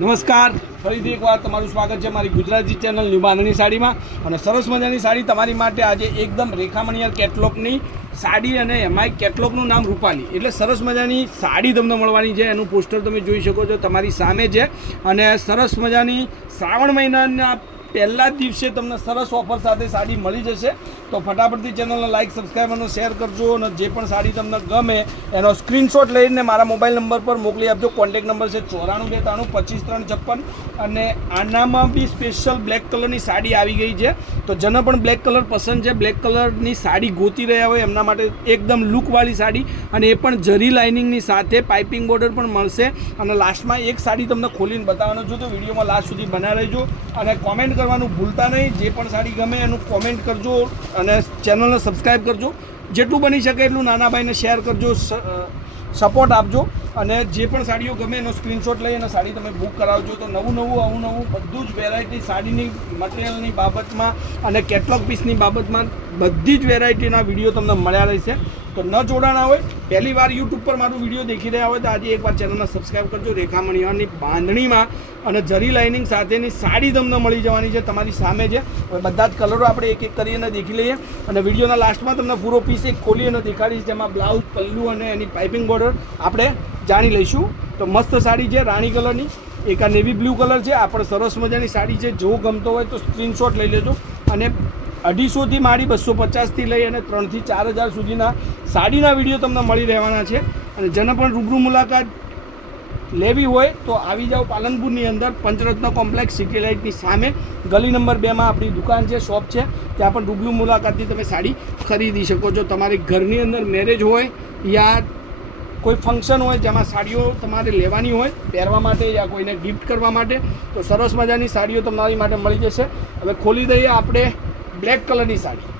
નમસ્કાર, ફરીથી એકવાર તમારું સ્વાગત છે મારી ગુજરાતી ચેનલ ન્યૂ બાંધણી સાડીમાં. અને સરસ મજાની સાડી તમારી માટે આજે એકદમ રેખામણીયાર કેટલોગની સાડી, અને એમાંય કેટલોગનું નામ રૂપાલી. એટલે સરસ મજાની સાડી તમને મળવાની છે. એનું પોસ્ટર તમે જોઈ શકો છો તમારી સામે છે. અને સરસ મજાની શ્રાવણ મહિનાના પહેલા જ દિવસે તમને સરસ ઓફર સાથે સાડી મળી જશે. તો ફટાફટથી ચેનલને લાઇક, સબસ્ક્રાઈબ અને શેર કરજો. અને જે પણ સાડી તમને ગમે એનો સ્ક્રીનશોટ લઈને મારા મોબાઈલ નંબર પર મોકલી આપજો. કોન્ટેક નંબર છે 94 92 25 356. અને આનામાં બી સ્પેશિયલ બ્લેક કલરની સાડી આવી ગઈ છે. તો જેને પણ બ્લેક કલર પસંદ છે, બ્લેક કલરની સાડી ગોતી રહ્યા હોય એમના માટે એકદમ લુકવાળી સાડી, અને એ પણ જરી લાઇનિંગની સાથે પાઇપિંગ બોર્ડર પણ મળશે. અને લાસ્ટમાં એક સાડી તમને ખોલીને બતાવવાનો છું, તો વિડીયોમાં લાસ્ટ સુધી બના રહેજો. અને કોમેન્ટ કરવાનું ભૂલતા નહીં. જે પણ સાડી ગમે એનું કોમેન્ટ કરજો અને ચેનલને સબસ્ક્રાઈબ કરજો. જેટલું બની શકે એટલું નાના ભાઈને શેર કરજો, સપોર્ટ આપજો. અને જે પણ સાડીઓ ગમે એનો સ્ક્રીનશોટ લઈ અને સાડી તમે બુક કરાવજો. તો નવું બધું જ વેરાયટી સાડીની મટીરિયલની બાબતમાં અને કેટલોગ પીસની બાબતમાં બધી જ વેરાયટીના વિડીયો તમને મળ્યા રહેશે. તો ન જોડાણા હોય, પહેલી વાર યુટ્યુબ પર મારું વિડીયો દેખી રહ્યા હોય તો આજે એકવાર ચેનલને સબસ્ક્રાઈબ કરજો. રેખામણીયારની બાંધણીમાં અને જરી લાઇનિંગ સાથેની સાડી તમને મળી જવાની છે, તમારી સામે છે. હવે બધા જ કલરો આપણે એક એક કરીને દેખી લઈએ. અને વિડીયોના લાસ્ટમાં તમને પૂરો પીસ એક ખોલી અને દેખાડીશ, જેમાં બ્લાઉઝ, પલ્લુ અને એની પાઇપિંગ બોર્ડર આપણે જાણી લઈશું. તો મસ્ત સાડી છે રાણી કલરની. એક આ નેવી બ્લુ કલર છે. આ પણ સરસ મજાની સાડી છે. જો ગમતો હોય તો સ્ક્રીનશોટ લઈ લેજો. અને 250થી માંડી 250થી લઈ અને 3000 થી 4000 સુધીના સાડીના વિડીયો તમને મળી રહેવાના છે. અને જેને પણ રૂબરૂ મુલાકાત લેવી હોય તો આવી જાઓ પાલનપુરની અંદર, પંચરત્ન કોમ્પ્લેક્સ, સિટી લાઇટની સામે ગલી નંબર 2માં આપણી દુકાન છે, શોપ છે. ત્યાં પણ રૂબરૂ મુલાકાતથી તમે સાડી ખરીદી શકો છો. તમારી ઘરની અંદર મેરેજ હોય યા કોઈ ફંક્શન હોય જેમાં સાડીઓ તમારે લેવાની હોય પહેરવા માટે યા કોઈને ગિફ્ટ કરવા માટે, તો સરસ મજાની સાડીઓ તમારી માટે મળી જશે. હવે ખોલી દઈએ આપણે બ્લેક કલરની સાડી.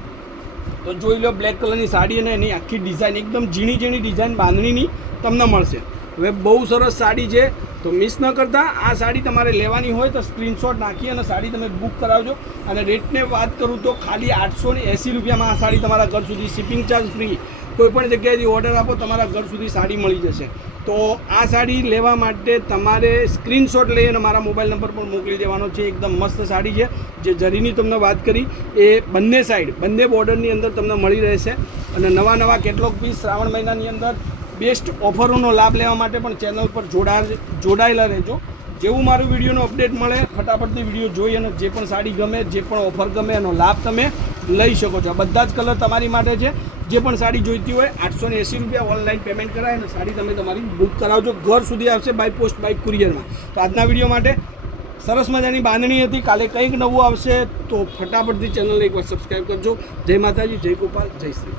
તો જોઈ લો, બ્લેક કલરની સાડી અને એની આખી ડિઝાઇન એકદમ ઝીણી ડિઝાઇન બાંધણીની તમને મળશે. હવે બહુ સરસ સાડી છે. તો મિસ ન કરતા, આ સાડી તમારે લેવાની હોય તો સ્ક્રીનશોટ નાખી અને સાડી તમે બુક કરાવજો. અને રેટને વાત કરું તો ખાલી 880 રૂપિયામાં આ સાડી તમારા ઘર સુધી, શિપિંગ ચાર્જ ફ્રી. કોઈપણ જગ્યાએથી ઓર્ડર આપો, તમારા ઘર સુધી સાડી મળી જશે. તો આ સાડી લેવા માટે તમારે સ્ક્રીનશોટ લઈ અને મારા મોબાઈલ નંબર પર મોકલી દેવાનો છે. એકદમ મસ્ત સાડી છે. જે જરીની તમને વાત કરી એ બંને સાઈડ, બંને બોર્ડરની અંદર તમને મળી રહેશે. અને નવા કેટલોગ પીસ શ્રાવણ મહિનાની અંદર બેસ્ટ ઓફરોનો લાભ લેવા માટે પણ ચેનલ પર જોડાયેલા રહેજો. જેવું મારું વિડીયોનો અપડેટ મળે ફટાફટથી વિડીયો જોઈ અને જે પણ સાડી ગમે, જે પણ ઓફર ગમે એનો લાભ તમે લઈ શકો છો. બધા જ કલર તમારી માટે છે. જે પણ સાડી જોઈતી હોય 880 રૂપિયા ઓનલાઈન પેમેન્ટ કરાય અને સાડી તમે તમારી બુક કરાવજો. ઘર સુધી આવશે બાય પોસ્ટ, બાય કુરિયરમાં. તો આજના વિડીયો માટે સરસ મજાની બાંધણી હતી. કાલે કંઈક નવું આવશે તો ફટાફટથી ચેનલને એકવાર સબસ્ક્રાઈબ કરજો. જય માતાજી, જય ગોપાલ, જય શ્રી.